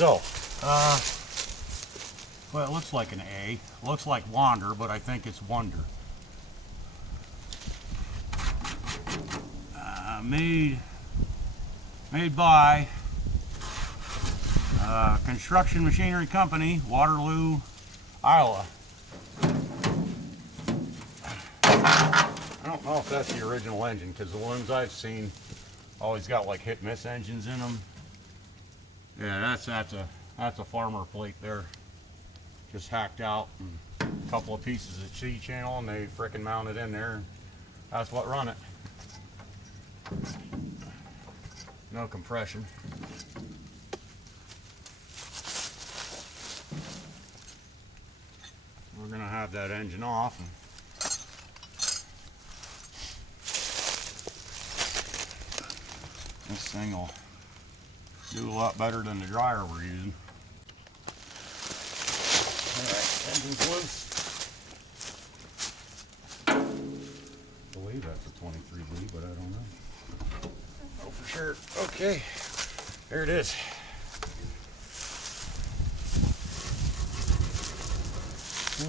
So, well, it looks like an A. Looks like Wander, but I think it's Wonder. Made by Construction Machinery Company, Waterloo, Iowa. I don't know if that's the original engine, because the ones I've seen always got like hit-miss engines in them. Yeah, that's a farmer plate there, just hacked out, and a couple of pieces of C-channel, and they frickin' mounted in there, and that's what run it. No compression. We're gonna have that engine off. And this thing will do a lot better than the dryer we're using. Alright, engine's loose. I believe that's a 23B, but I don't know. Oh, for sure. Okay, there it is.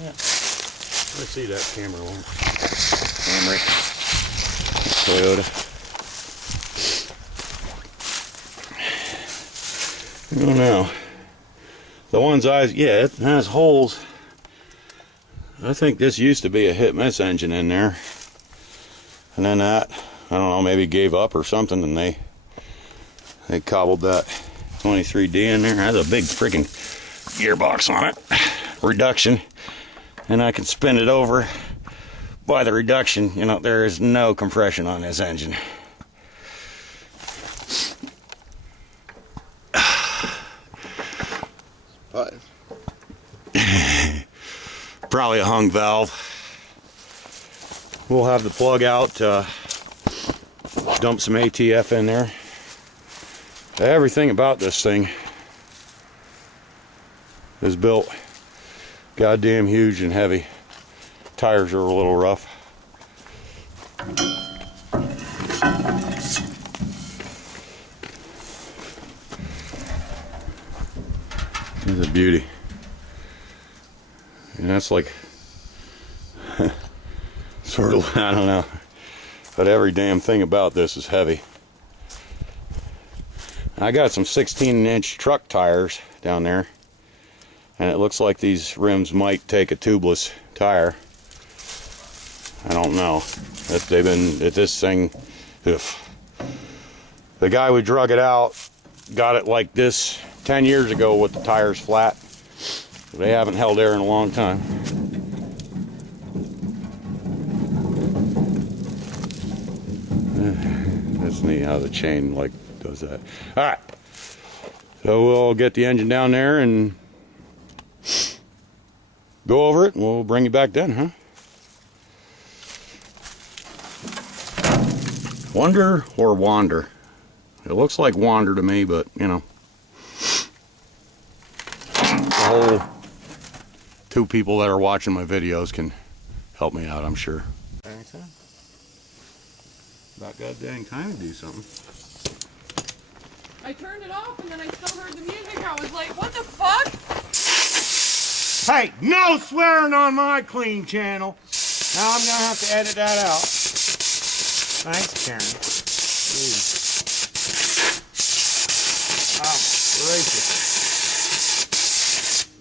Yeah. Let's see that camera one. Camry. Toyota. I don't know. The ones yeah, it has holes. I think this used to be a hit-miss engine in there. And then that, I don't know, maybe gave up or something, and they cobbled that 23D in there. It has a big freaking gearbox on it. Reduction. And I can spin it over by the reduction. You know, there is no compression on this engine. But probably a hung valve. We'll have the plug out, dump some ATF in there. Everything about this thing is built goddamn huge and heavy. Tires are a little rough. It's a beauty. And that's like sort of, I don't know, but every damn thing about this is heavy. I got some 16-inch truck tires down there, and it looks like these rims might take a tubeless tire. I don't know. They've been at this thing. The guy who drug it out got it like this 10 years ago with the tires flat. They haven't held air in a long time. That's neat how the chain like does that. All right, so we'll get the engine down there and go over it, and we'll bring you back then, huh? Wonder or Wander? It looks like Wander to me, but you know, the whole 2 people that are watching my videos can help me out, I'm sure. Anytime. About goddamn time to do something. I turned it off and then I still heard the music. I was like, what the fuck? Hey, no swearing on my clean channel. Now I'm gonna have to edit that out. Thanks, Karen. Oh, gracious.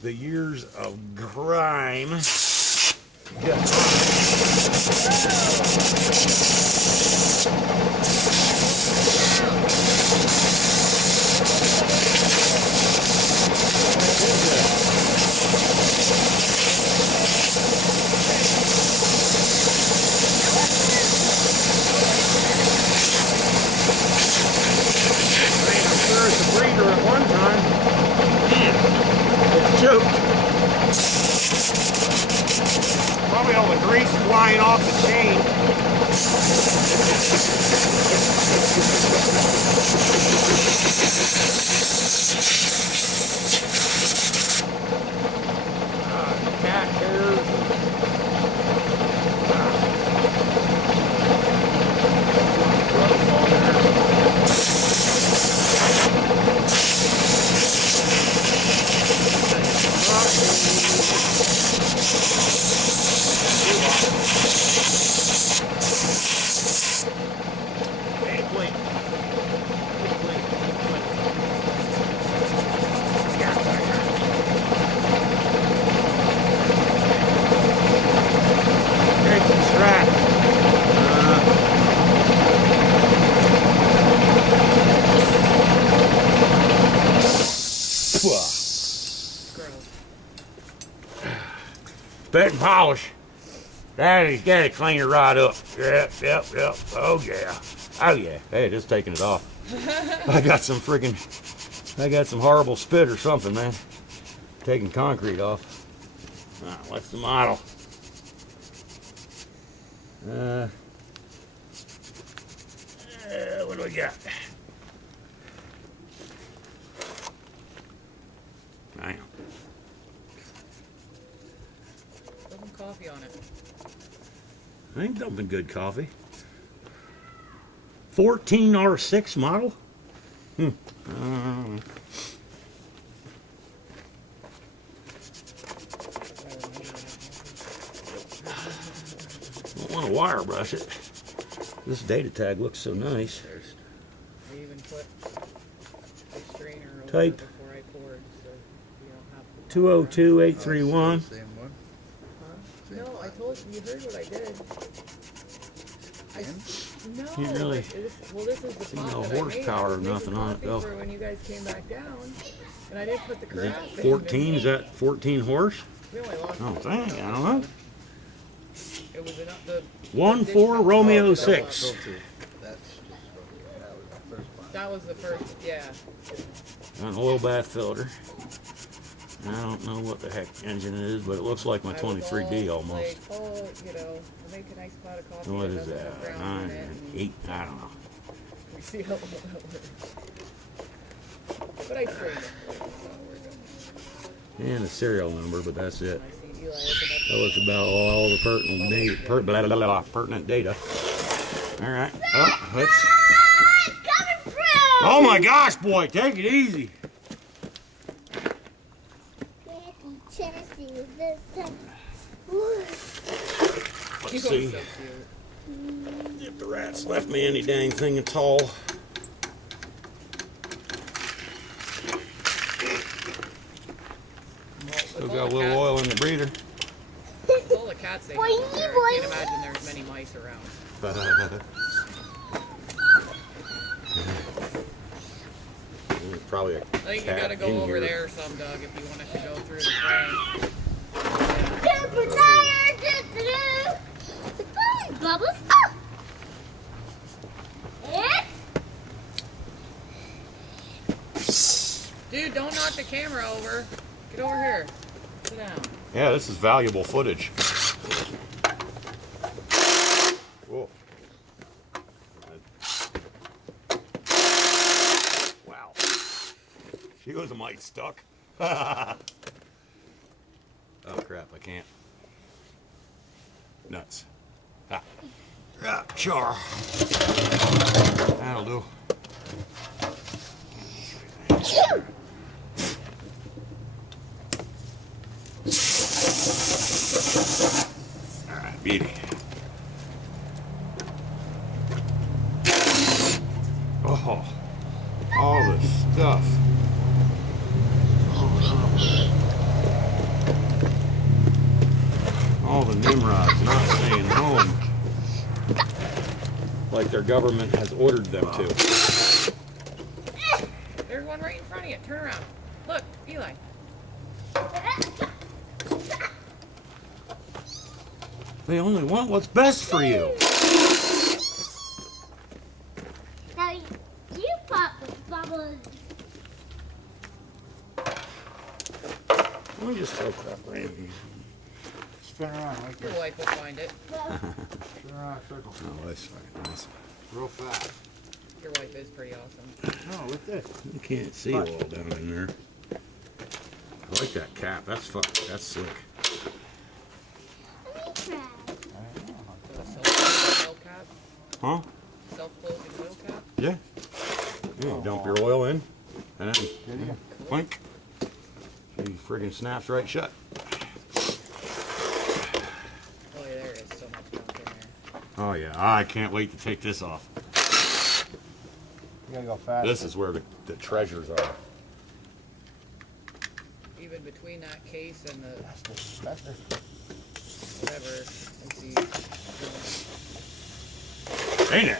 The years of grime. Breather at one time. Man, it's choked. Probably all the grease flying off the chain. Cat hairs. Spit and polish. Daddy's got to clean it right up. Yep. Oh yeah. Hey, just taking it off. I got some horrible spit or something, man. Taking concrete off. What's the model? What do we got? Damn. Put some coffee on it. I ain't dumping good coffee. 14R6 model? Don't want to wire brush it. This data tag looks so nice. I even put a strainer over Type. before I poured, so you don't have to. 202831. Same one? No, I told you. You heard what I did. No. Can't really this is the see pot no that I made. horsepower I or was making nothing on it, coffee though. for when you guys came back down, and I didn't put the Is crap it in. 14? Is that 14 horse? We only lost Oh, it. dang, I don't know. It was enough. The 1-4 Romeo Oh, 6. That's just that was the first. Yeah. And a low bath filter. I don't know what the heck engine it is, but it looks like my I was 23D all almost. Like, oh, I'll make a nice pot of coffee. What and is put some that? ground 9 in it, and and 8? I don't know. We see how well that works. But I trained it. And the serial number, but that's it. I see Eli open up. That looks about all the pertinent data. All right. Oh, let's. Oh my gosh, boy, take it easy. Let's You are see so cute. if the rats left me any dang thing at all. Still got a little oil in the breather. With all the cats they have up there, I can't imagine there's many mice around. Probably a I think you cat gotta go in over here. there some, Doug, if you want it to go through the frame. Bubbles. Dude, don't knock the camera over. Get over here. Sit down. Yeah, this is valuable footage. Whoa. Wow. She was a mite stuck. Oh crap, I can't. Nuts. Char. That'll do. Alright, beauty. Oh, all this stuff. All the Nimrods not staying home like their government has ordered them to. There's one right in front of you. Turn around. Look, Eli. They only want what's best for you. Now you pop the bubbles. Let me just throw crap around. Spin around like Your this. wife will find it. Spin around in a circle. Oh, that's fucking nice. Real fast. Your wife is pretty awesome. No, with this. You can't see all down in there. I like that cap. That's that's slick. Self-closing oil cap. Huh? Self-closing oil cap. Yeah. Yeah, you dump your oil in, and then There you go. clink. She friggin' snaps right shut. Oh, yeah, there is so much junk in there. Oh yeah, I can't wait to take this off. You gotta go fast. This is where the treasures are. Even between that case and the Faster. whatever, let's see. Hey now.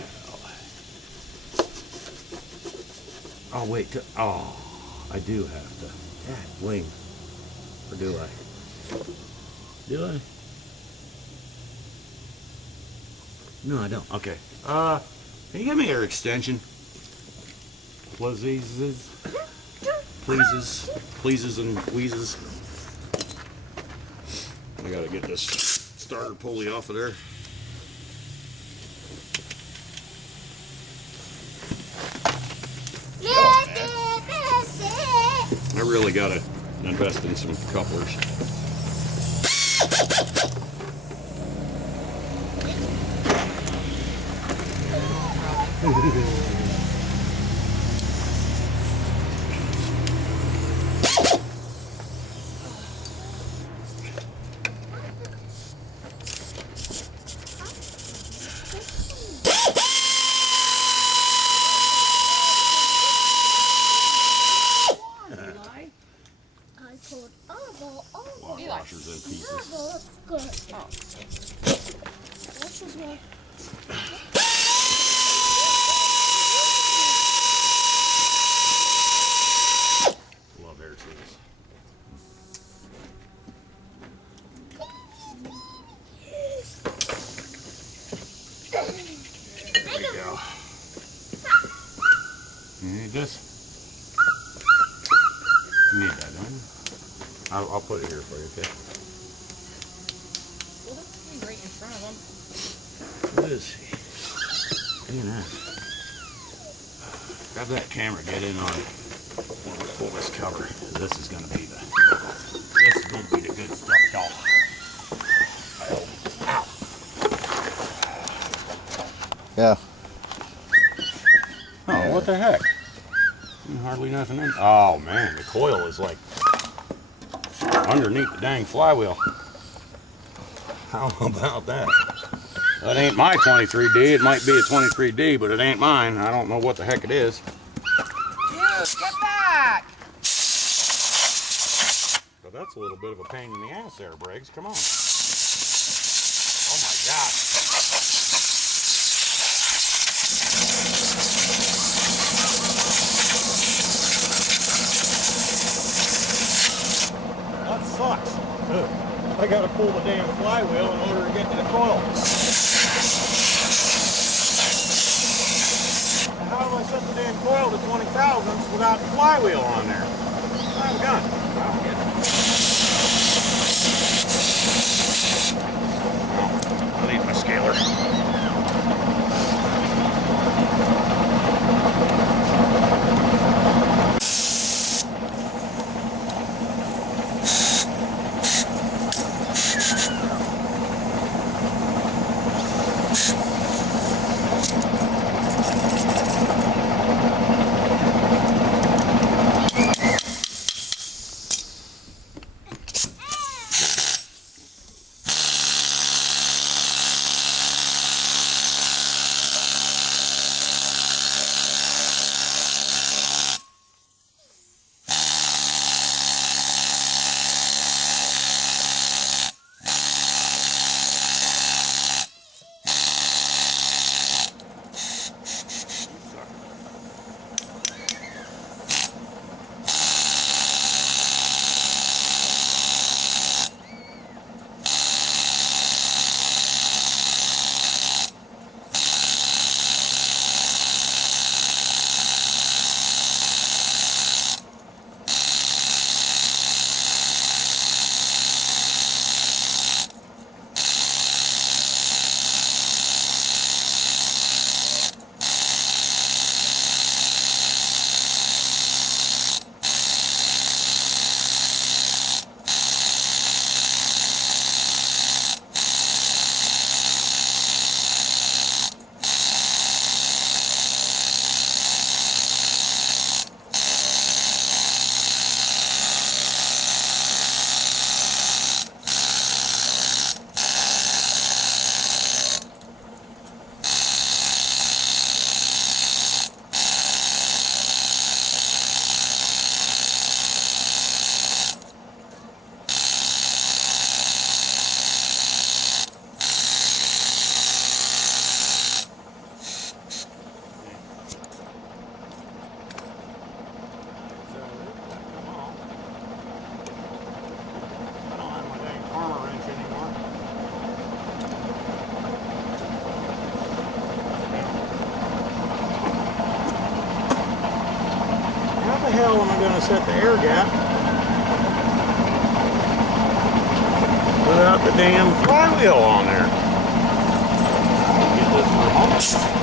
Oh wait, I do have to. God, wing. Or do I? Do I? No, I don't. Okay. Can you give me your extension? Pleases. Pleases and wheezes. I gotta get this starter pulley off of there. I really gotta invest in some couplers. Water washers in pieces. Love air tools. There we go. You need this? You need that, don't you? I'll put it here for you, okay? Well, that's right in front of them. What is he? Grab that camera, get in on it. When we pull this cover, this is gonna be the good stuff, y'all. Yeah. Oh, what the heck? Hardly nothing in. Oh man, the coil is like underneath the dang flywheel. How about that? That ain't my 23D. It might be a 23D, but it ain't mine. I don't know what the heck it is. Dude, get back! But that's a little bit of a pain in the ass there, Briggs. Come on. Oh my God. That sucks. I gotta pull the damn flywheel in order to get to the coil. How do I set the damn coil to 20 thousandths without the flywheel on there? I'm done. I don't get it. I need my scaler. hell am I going to set the air gap without the damn flywheel on there? Get this remote.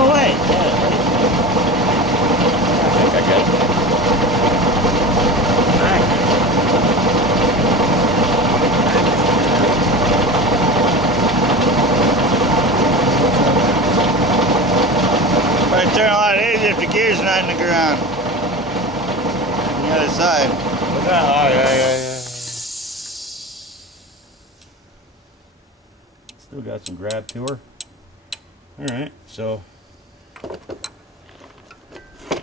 Oh, wait. I think I got it. But it turn a lot easier if the gear's not in the ground. On the other side. What's that? Oh, yeah. Still got some grab to her. Alright, so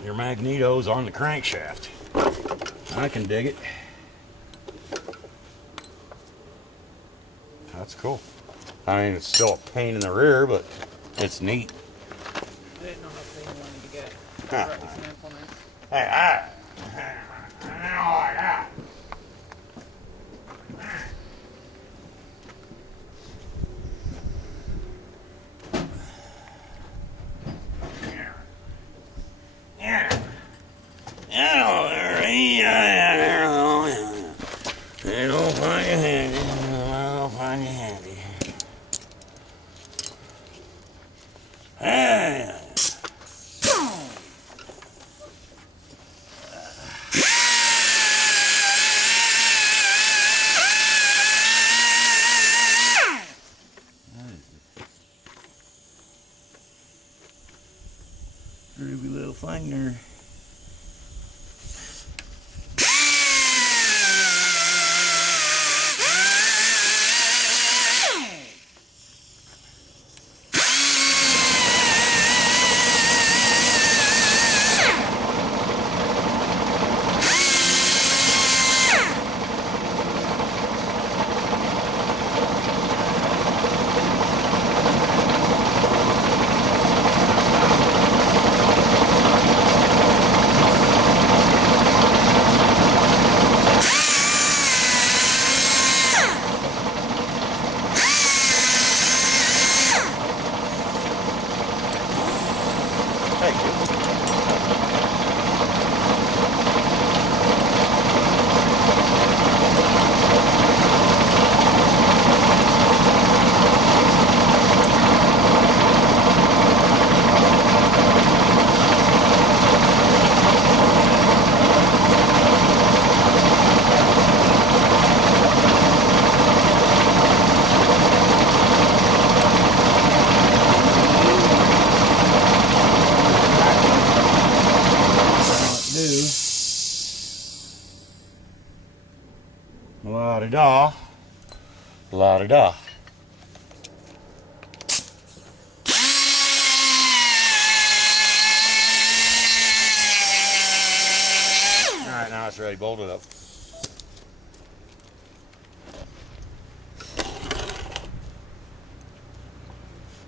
your magneto's on the crankshaft. I can dig it. That's cool. I mean, it's still a pain in the rear, but it's neat. I didn't know how big you wanted to get. Huh. Brought you some implements. Hey, I don't like that. It'll find you handy. I'll find you handy. Hey. Groovy little thing there. La-da-da. La-da-da. already bolted up.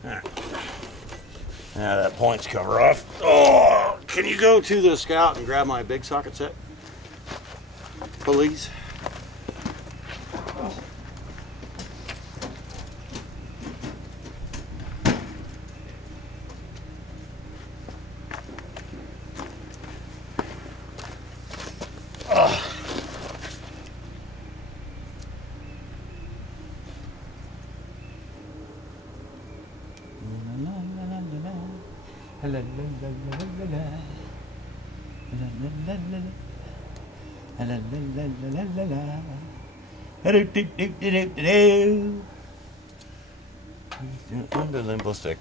Alright. Now that points cover off. Oh, can you go to the Scout and grab my big socket set, please? Under limbo stick.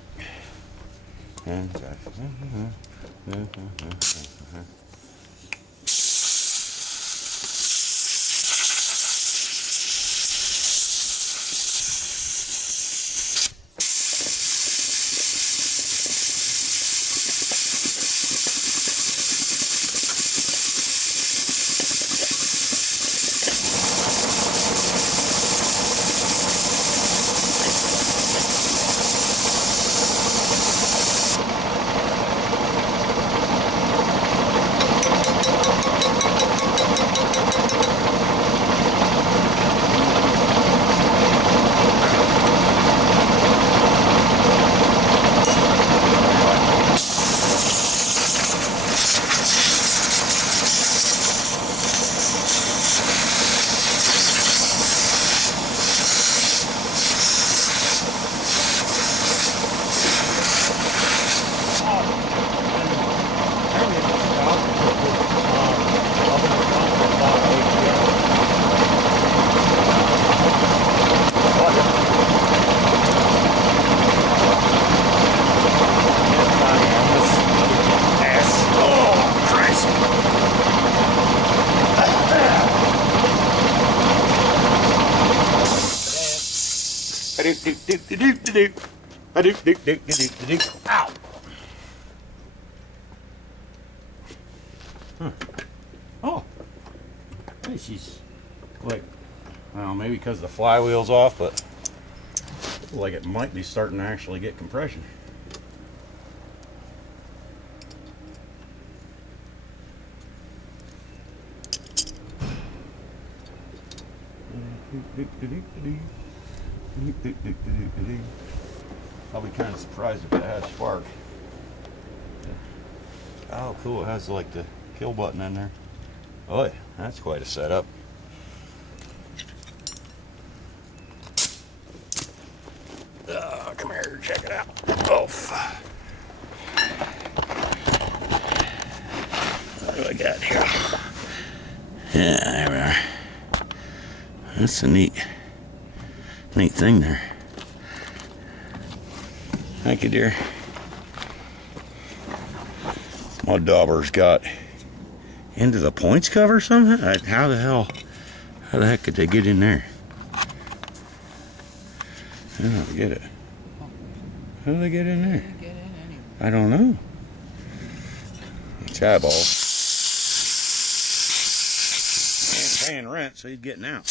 Ow! Huh. Oh, hey, she's like, well, maybe because the flywheel's off, but like it might be starting to actually get compression. I'll be kind of surprised if it has spark. Oh, cool. It has like the kill button in there. Oh, yeah, that's quite a setup. Come here, check it out. Oh, what do I got here? Yeah, there we are. That's a neat thing there. Thank you, dear. My dauber's got into the points cover somehow. How the heck could they get in there? I don't get it. How do they get in there? I don't know. It's eyeballs. He ain't paying rent, so he's getting out.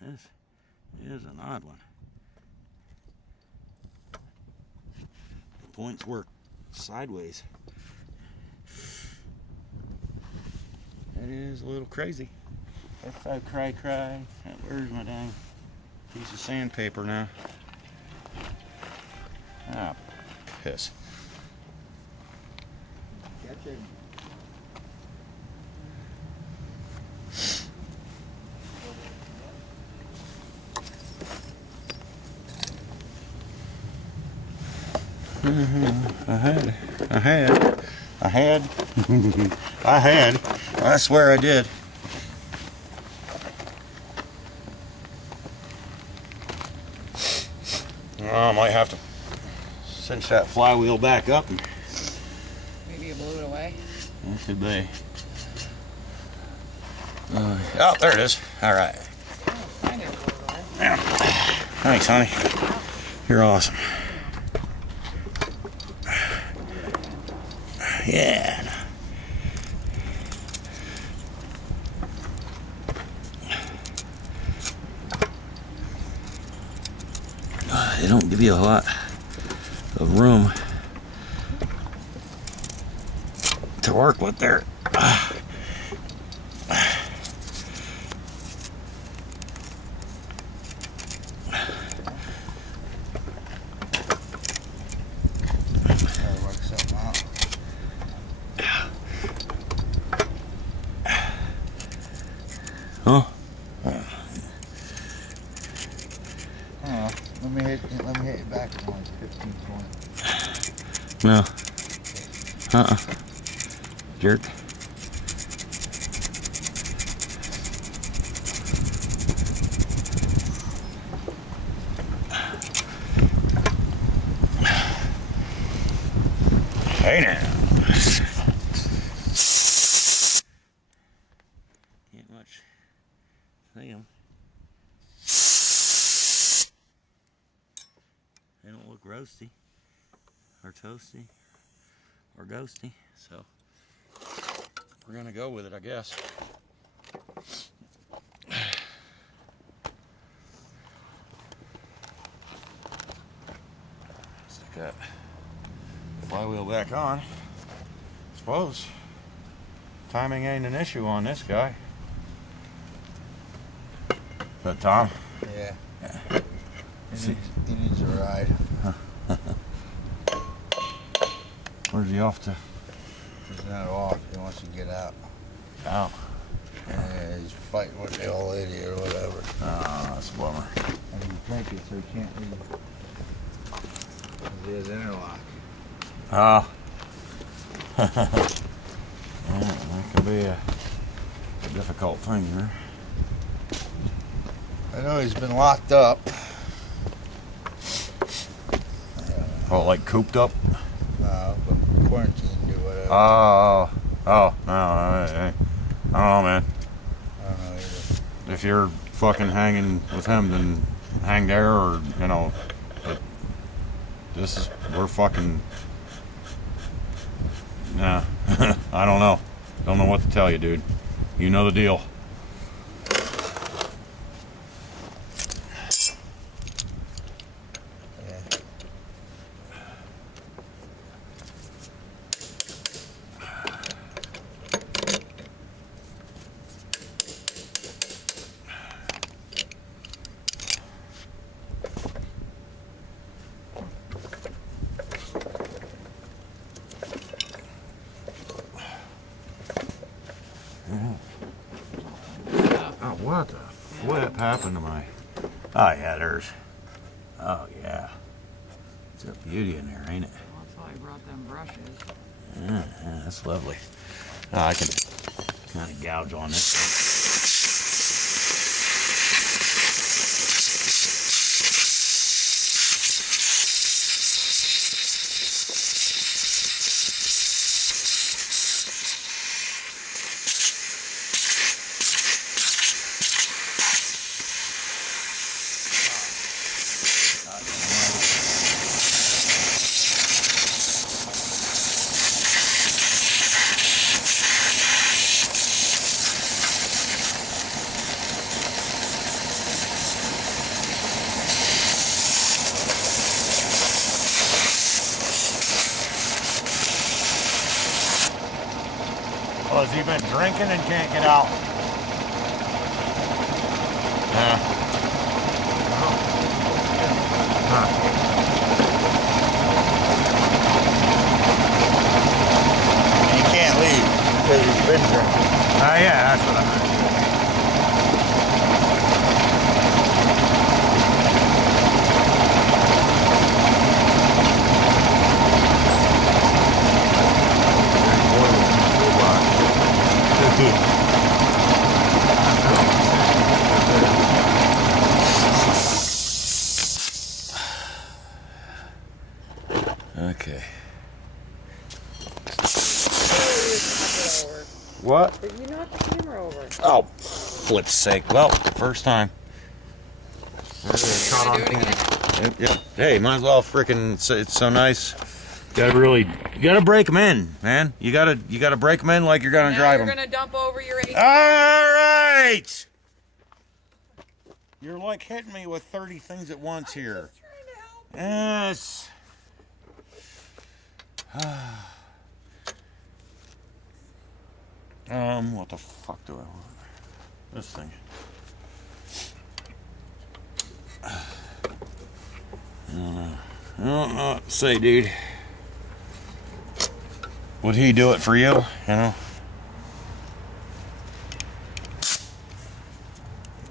This is an odd one. The points work sideways. That is a little crazy. F5 cry. Where's my dang piece of sandpaper now? Ah, piss. Gotcha. I had. I swear I did. I might have to cinch that flywheel back up. And Maybe you blew it away. that could be. Oh, there it is. All right. I never blew it away. Yeah. Thanks, honey. You're awesome. Yeah. They don't give you a lot of room to work with there. Gotta work something out. Huh? Let me hit it back at once. 15, 20. No. Jerk. Hey now. Can't much see 'em. They don't look roasty or toasty or ghosty, so we're gonna go with it, I guess. Stick that flywheel back on. Suppose timing ain't an issue on this guy. But Tom? Yeah. Yeah. He needs a ride. Where's he off to? He's not off. He wants to get out. Out. Yeah, he's fighting with the old lady or whatever. Oh, that's a bummer. And he's drinking, so he can't leave. 'Cause he has interlock. Oh. Yeah, that could be a difficult thing here. I know he's been locked up. Oh, like cooped up? But quarantined or whatever. No, I don't know, man. I don't know either. If you're fucking hanging with him, then hang there, or, you know, but we're fucking, nah, I don't know. Don't know what to tell you, dude. You know the deal. Yeah. Oh, what the flip happened to my... Oh, yeah, there's... Oh, yeah. It's a beauty in there, ain't it? Well, that's why I brought them brushes. Yeah, that's lovely. Oh, I can kind of gouge on this. Oh, has he been drinking and can't get out? Yeah. Huh. He can't leave because he's been drinking. Yeah, that's what I meant. Okay. What? Did you knock the camera over? Oh, flip's sake. Well, first time. Caught on camera. Yep. Hey, might as well frickin', it's so nice You gotta break them in, man. You gotta break them in like you're gonna drive them. You're gonna dump over your 18. All right. You're like hitting me with 30 things at once here. Yes. What the fuck do I want? This thing. I don't know what to say, dude. Would he do it for you? You know?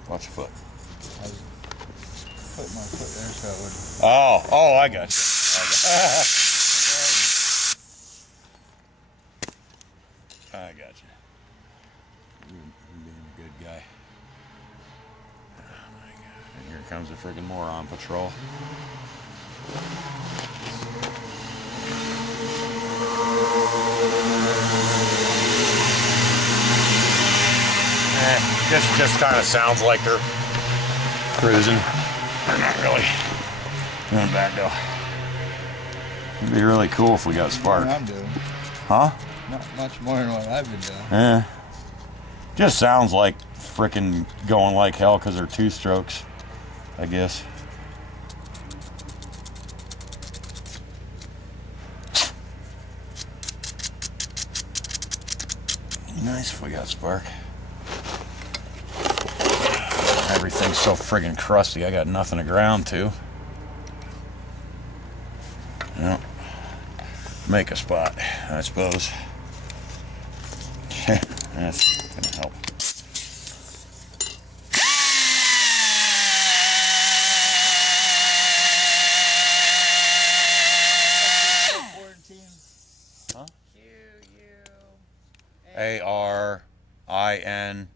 Watch your foot. I was putting my foot there so it would. Oh, I got you. I got you. You're being a good guy. Oh my God. And here comes a friggin' moron patrol. Just kind of sounds like they're cruising. They're not really doing bad though. It'd be really cool if we got spark. What I'm doing. Huh? Not much more than what I've been doing. Yeah. Just sounds like frickin' going like hell because they're two strokes, I guess. Nice if we got spark. Everything's so friggin' crusty, I got nothing to ground to. Well, make a spot, I suppose. That's gonna help. Huh? ARINTINE.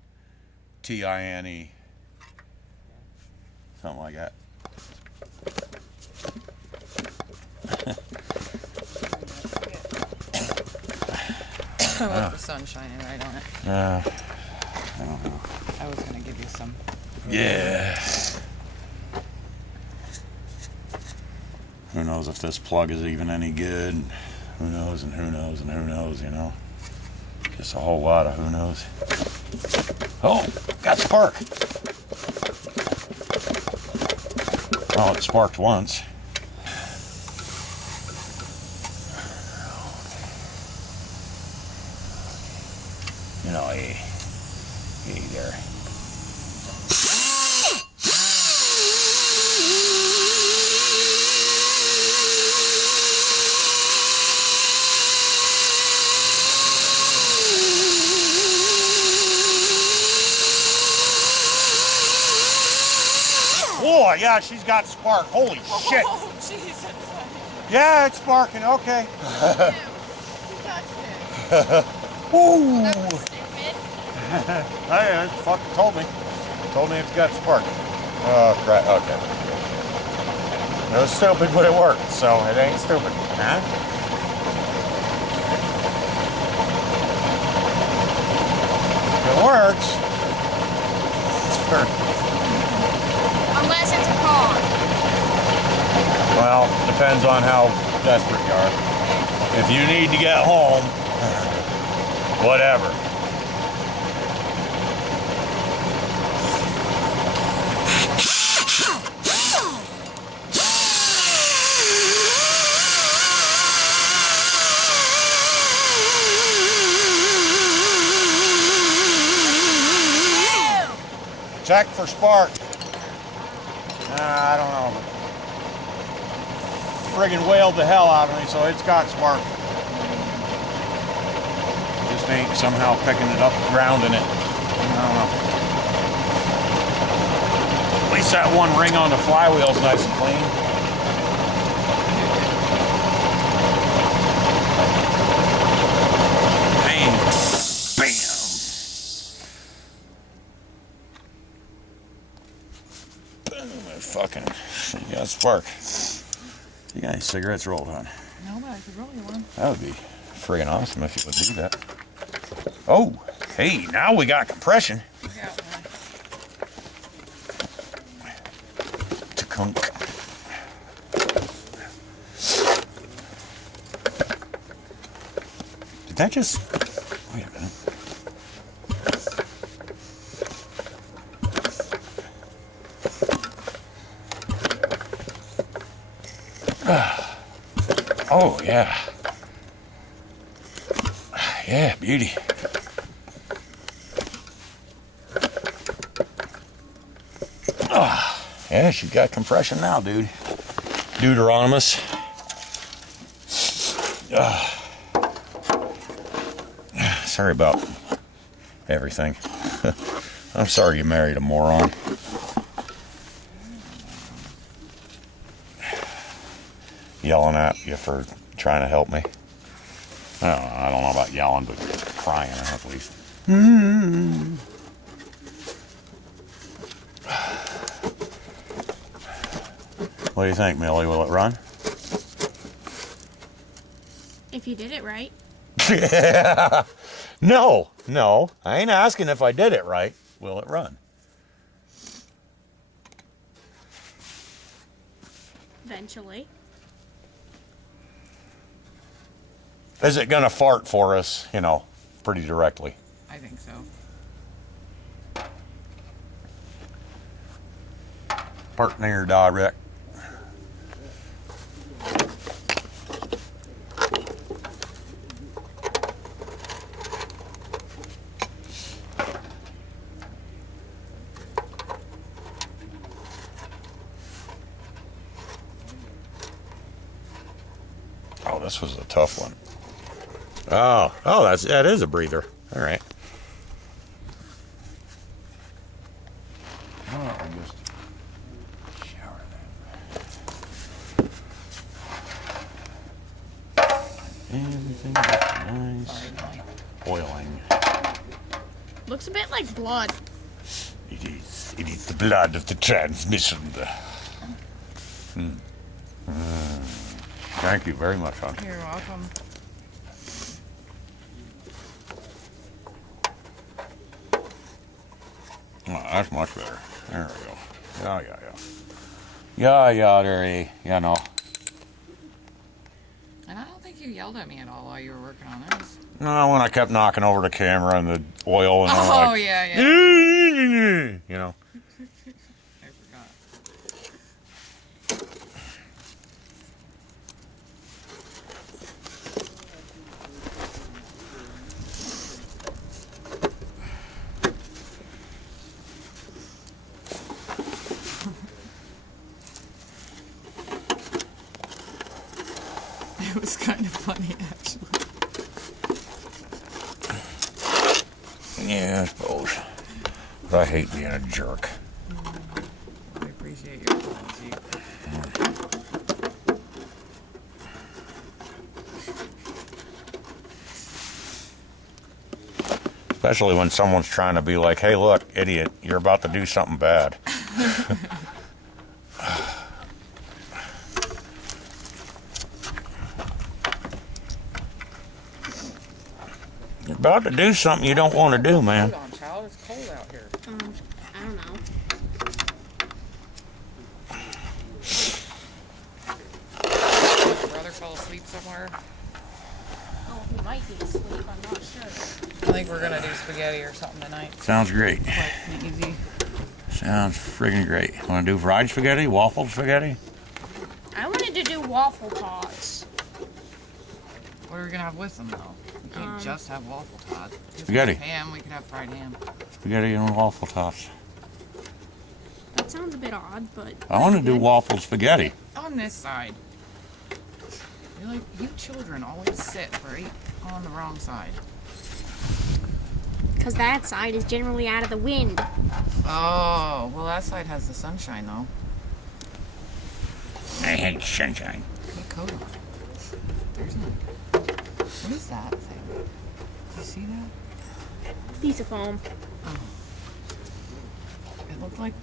Something like that. With the sun shining right on it. I don't know. I was gonna give you some. Yeah. Who knows if this plug is even any good? Who knows and who knows and who knows, you know? Just a whole lot of who knows. Oh, got spark. Oh, it sparked once. You know, hey there. Oh, yeah, she's got spark. Holy shit. Oh, Jesus. Yeah, it's sparking. Okay. You touched it. Woo. That was stupid. Hey, it fucking told me. Told me it's got spark. Oh, crap. Okay. It was stupid, but it worked, so it ain't stupid. Huh? It works. Unless it's a car. Well, depends on how desperate you are. If you need to get home, whatever. Check for spark. I don't know. Friggin' wailed the hell out of me, so it's got spark. Just ain't somehow picking it up, grounding it. I don't know. At least that one ring on the flywheel's nice and clean. Bang. Bam. Fucking, you got spark. You got any cigarettes rolled on? No, but I could roll you one. That would be friggin' awesome if you would do that. Oh, hey, now we got compression. I got one. Tukunk. that just... Wait a minute. Oh, yeah. Yeah, beauty. Yeah, she's got compression now, dude. Deuteronomous. Sorry about everything. I'm sorry you married a moron. Yelling at you for trying to help me. I don't know about yelling, but crying at least. What do you think, Millie? Will it run? If you did it right. No, I ain't asking if I did it right. Will it run? Eventually. Is it gonna fart for us, pretty directly? I think so. Fart near direct. Oh, this was a tough one. Oh, that is a breather. All right. Oh, I'll just shower that. Everything nice. Oiling. Looks a bit like blood. It is the blood of the transmission. Thank you very much, hon. You're welcome. Oh, that's much better. There we go. Yeah, there, And I don't think you yelled at me at all while you were working on this. No, when I kept knocking over the camera and the oil and all Oh, yeah. I I forgot. It was kind of funny, actually. Yeah, I suppose. But I hate being a jerk. I appreciate your apology. Especially when someone's trying to be like, hey, look, idiot, you're about to do something bad. You're about to do something you don't want to do, man. Hold on, child. It's cold out here. I don't know. Did your brother fall asleep somewhere? Oh, he might be asleep. I'm not sure. I think we're gonna do spaghetti or something tonight. Sounds great. Quick and easy. Sounds friggin' great. Want to do fried spaghetti? Waffle spaghetti? I wanted to do waffle tots. What are we gonna have with them though? We can't just have waffle tots. If we Spaghetti. have ham, we could have fried ham. Spaghetti and waffle tops. That sounds a bit odd, but... I want to do waffle spaghetti. On this side. You children always sit right on the wrong side. Because that side is generally out of the wind. Oh, well that side has the sunshine though. I hate sunshine. Put a coat on. There's no... What is that thing? Do you see that? Piece of foam. It looked like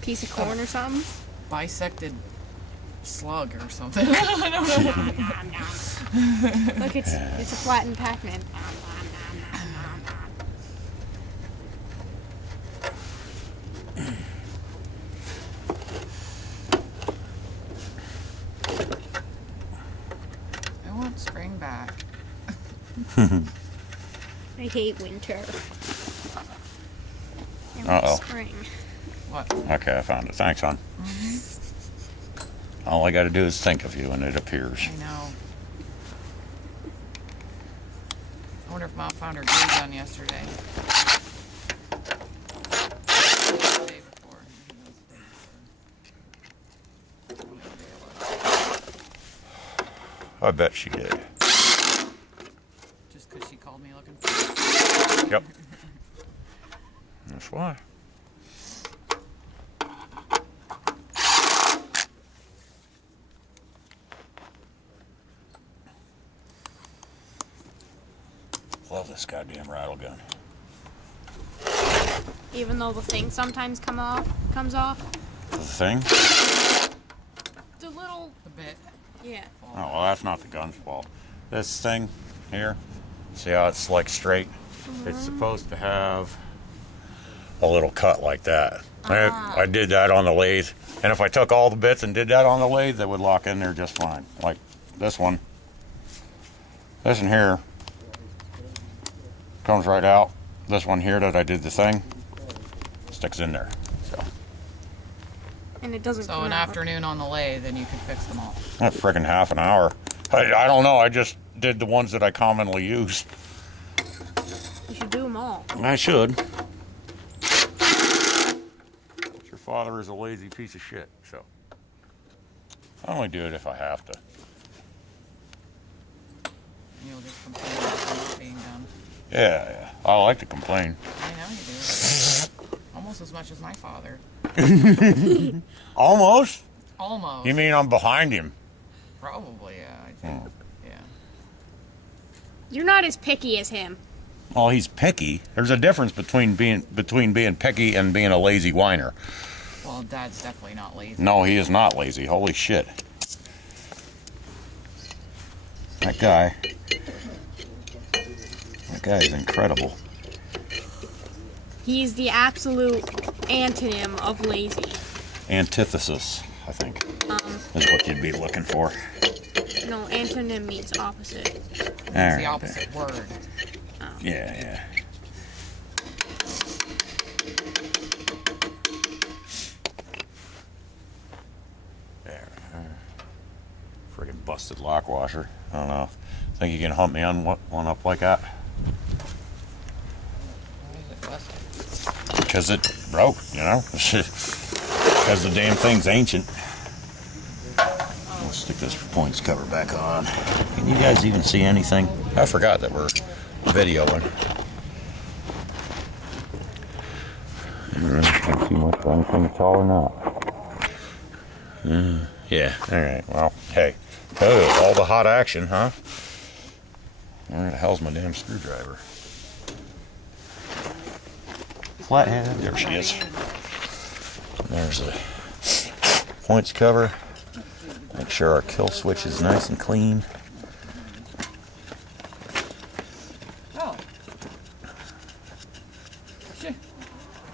Piece of corn or something. bisected slug or something. I don't know. Look, it's a flattened Pac-Man. I want spring back. I hate winter. And Uh-oh. spring. What? Okay, I found it. Thanks, hon. All I got to do is think of you, and it appears. I know. I wonder if Mom found her glue gun yesterday. The day before. I bet she did. Just because she called me looking for it. Yep. That's why. Love this goddamn rattle gun. Even though the thing sometimes comes off. The thing? The little, The bit. yeah. Oh, well, that's not the gun's fault. This thing here, see how it's like straight? It's supposed to have a little cut like that. I did that on the lathe. And if I took all the bits and did that on the lathe, they would lock in there just fine. Like this one. This one here comes right out. This one here that I did the thing sticks in there. So And it doesn't So come an out. afternoon on the lathe, then you can fix them all. that's freaking half an hour. I don't know. I just did the ones that I commonly use. You should do them all. I should. But your father is a lazy piece of shit, so I only do it if I have to. You'll just complain about them not being done. Yeah. I like to complain. I know you do. Almost as much as my father. Almost? Almost. You mean I'm behind him? Probably, yeah. I think. Yeah. You're not as picky as him. Well, he's picky. There's a difference between being picky and being a lazy whiner. Well, Dad's definitely not lazy. No, he is not lazy. Holy shit. That guy is incredible. He's the absolute antonym of lazy. Antithesis, I think, is what you'd be looking for. No, antonym means opposite. It's the opposite word. Yeah. There. Friggin' busted lock washer. I don't know. Think you can hump me on one up like that? Why is it busted? Because it broke, you know? Because the damn thing's ancient. Let's stick this points cover back on. Can you guys even see anything? I forgot that we're videoing. I don't really can't see much of anything at all or not. Yeah, alright, well, hey. Oh, all the hot action, huh? Where the hell's my damn screwdriver? Flathead. There she is. There's the points cover. Make sure our kill switch is nice and clean. Oh.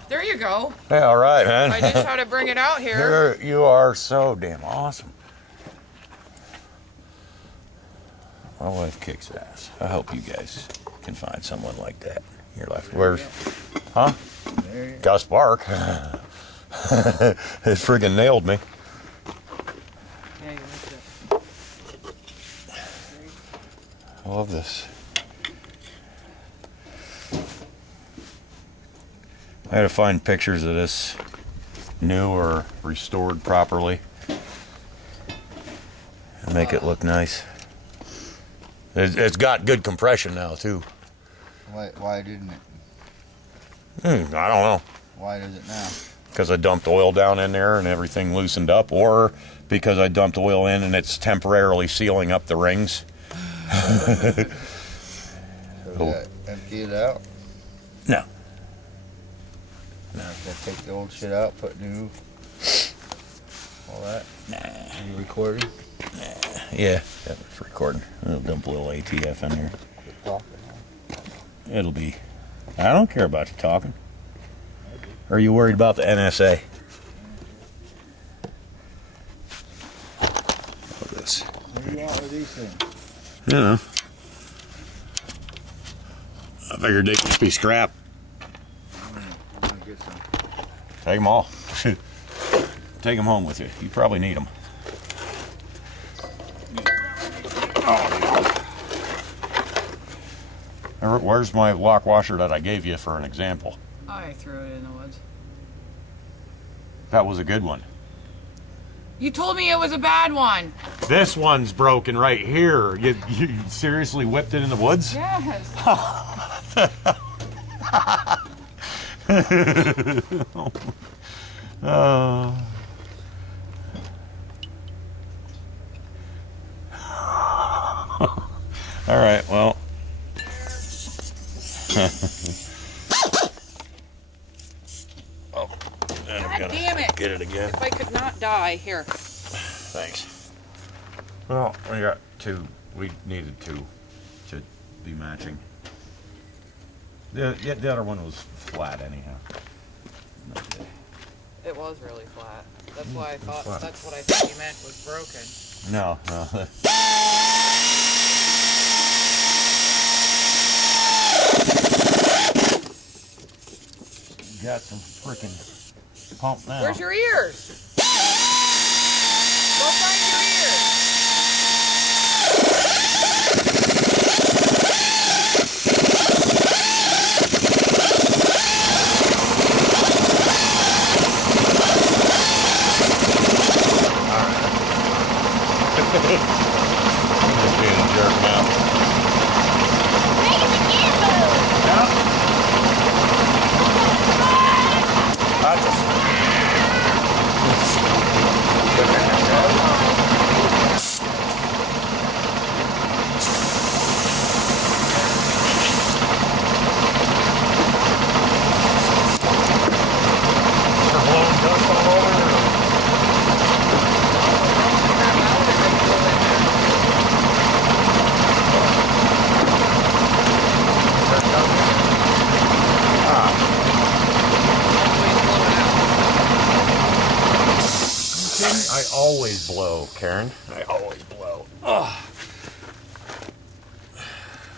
There you go. Hey, all right, man. I just had to bring it out here. You are so damn awesome. My wife kicks ass. I hope you guys can find someone like that in your life. Where's, huh? Gus Bark. It friggin' nailed me. Yeah, you like it. I love this. I had to find pictures of this new or restored properly and make it look nice. It's got good compression now too. Why didn't it? I don't know. Why does it now? Because I dumped oil down in there and everything loosened up, or because I dumped oil in and it's temporarily sealing up the rings. So that empty it out? No. No. Take the old shit out, put new, all that? Nah. Are you recording? Yeah, it's recording. I'll dump a little ATF in here. It'll be. I don't care about you talking. Or are you worried about the NSA? Look at this. What do you want with these things? You know. figured they'd just be scrap. I'm gonna get some. Take them all. Take them home with you. You probably need them. Where's my lock washer that I gave you for an example? I threw it in the woods. That was a good one. You told me it was a bad one. This one's broken right here. You seriously whipped it in the woods? Yes. All right, well. Oh, and I'm God gonna damn it. get it again. If I could not die. Here. Thanks. Well, we got two. We needed two to be matching. The other one was flat anyhow. It was really flat. That's why I thought, flat. that's what I thought you meant was broken. No. Got some freaking pump now. Where's your ears? Go find your ears. Just being a jerk now. I just blowing dust all over. I always blow, Karen. I always blow. Ugh.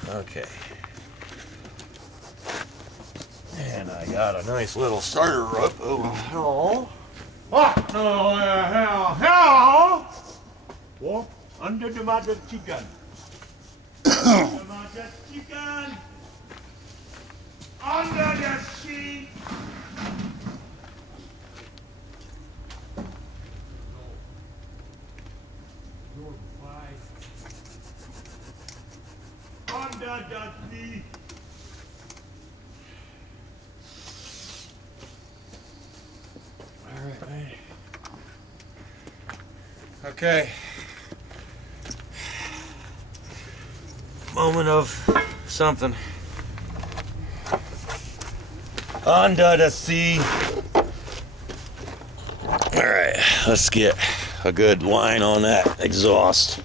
Okay. And I got a nice little starter up. Oh, hell. What? No, hell. Walk under the mother chicken. Under the mother chicken. Under the sheet. Under the sea. All right, man. Okay. Moment of something. Under the sea. All right, let's get a good line on that exhaust.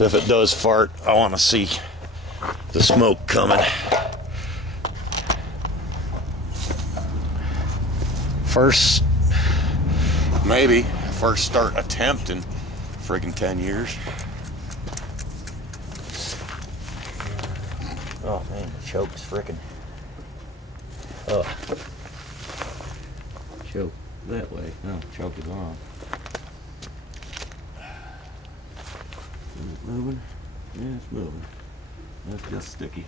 If it does fart, I want to see the smoke coming. First, maybe first start attempt in friggin' 10 years. Oh man, the choke's frickin'. Oh. Choke that way. No, choke is on. Is it moving? Yeah, it's moving. That's just sticky.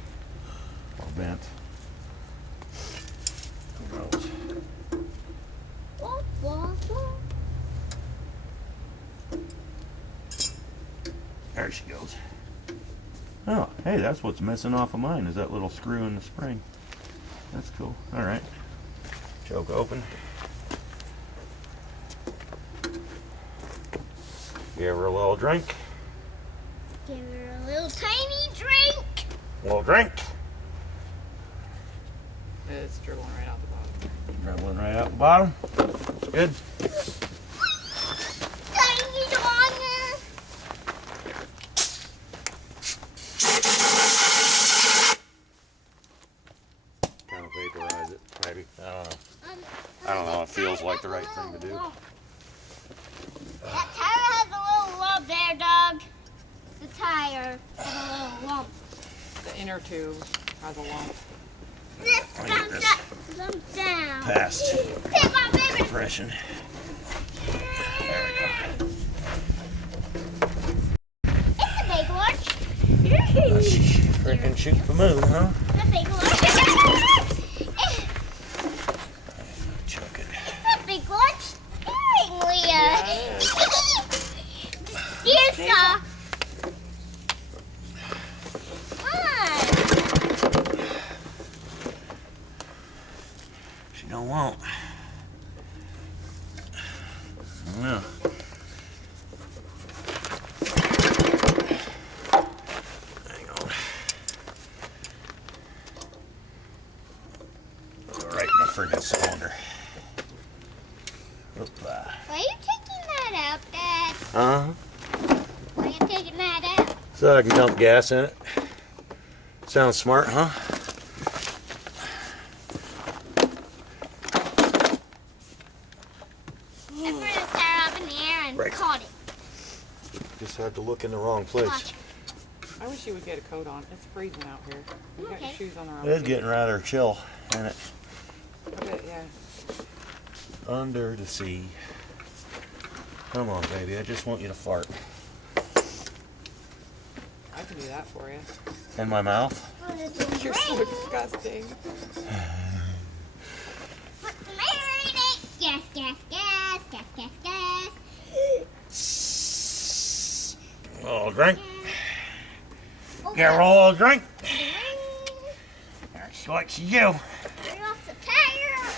Or bent. Who knows? There she goes. Oh, hey, that's what's missing off of mine, is that little screw in the spring. That's cool. Alright. Choke open. Give her a little drink. Give her a little tiny drink. A little drink. It's dribbling right out the bottom. Dribbling right out the bottom. Good. Tiny water. Kind of vaporize it, maybe. I don't know. I don't know. It feels like the right thing to do. That tire has a little lump there, dog. The tire has a little lump. The inner tube has a lump. Down. past Pick my favorite. compression. It's a big one. Freaking shoot the moon, huh? It's a big one. Chuck it. It's a big one. Steering wheel. Steer saw. She don't want. No. Hang on. Go right in the friggin' cylinder. Oop-ah. Why are you taking that out, Dad? Uh-huh. Why are you taking that out? So I can dump gas in it. Sounds smart, huh? I'm gonna start up in the air and Right. caught it. Just had to look in the wrong place. Watch. I wish you would get a coat on. It's freezing out here. You got your Okay. shoes on the wrong. It is getting rather chill, isn't it? I bet, yeah. Under the sea. Come on, baby. I just want you to fart. I can do that for you. In my mouth? Oh, this is You're so disgusting. Put some air in it. Gas, gas, gas, gas, gas, gas. A little drink. Oh, Get a little drink. ring. That's what you do. Turn off the tire.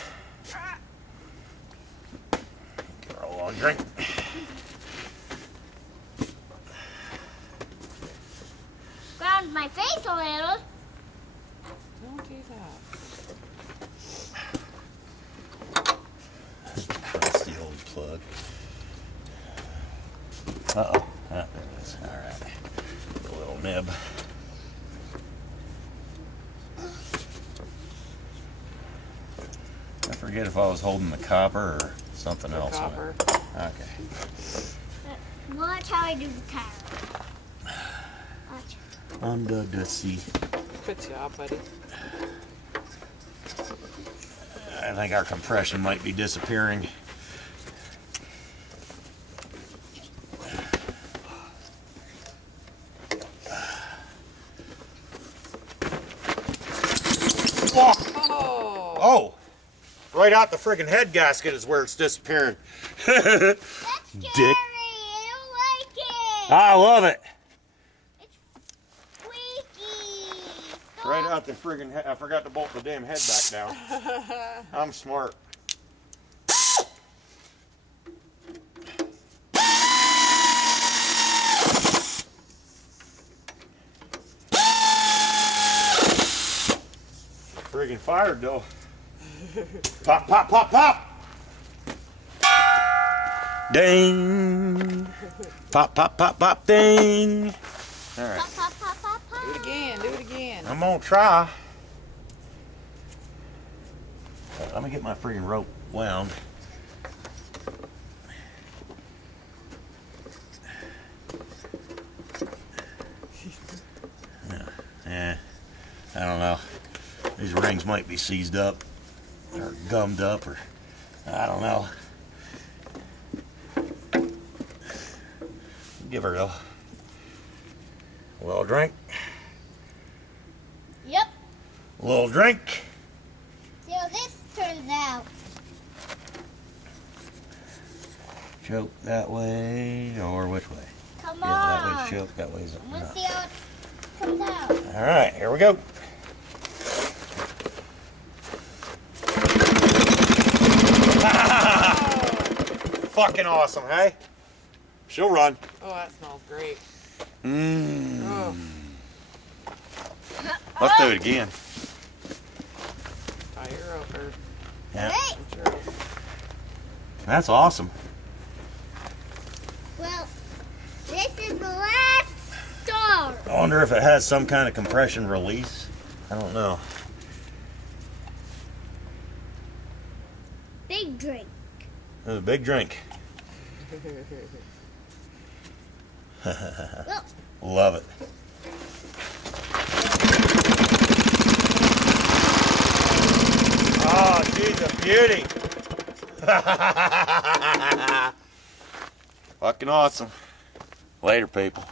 Get a little drink. Ground my face a little. Don't do that. Crusty old plug. Uh-oh. Ah, there it is. All right. A little nib. I forget if I was holding the copper or something else. on it. Copper. Okay. Watch how I do the tire. Watch. Under the sea. Good job, buddy. I think our compression might be disappearing. Oh! Oh! Right out the friggin' head gasket is where it's disappearing. That's scary. Dick. I don't like it. I love it. It's squeaky. Right out the friggin' head. I forgot to bolt the damn head back down. I'm smart. Friggin' fired though. Pop, pop, pop, pop! Ding! Pop, pop, pop, pop, ding! All right. Pop, pop, pop, pop, pop. Do it again. Do it again. I'm gonna try. Let me get my freaking rope wound. Yeah, I don't know. These rings might be seized up or gummed up, or I don't know. Give her a little drink. Yep. A little drink. See how this turns out. Choke that way, or which way? Come Yeah, that on. way's choke, that way's I want no. to see how it comes out. All right, here we go. Fucking awesome, hey? She'll run. Oh, that smells great. Mmm. Oh, Let's do it again. tie her over. Yeah, Hey, Sure. that's awesome. well, this is the last star. I wonder if it has some kind of compression release. I don't know. Big drink. It was a big drink. Well, Love it. Oh, she's a beauty. Fucking awesome. Later, people.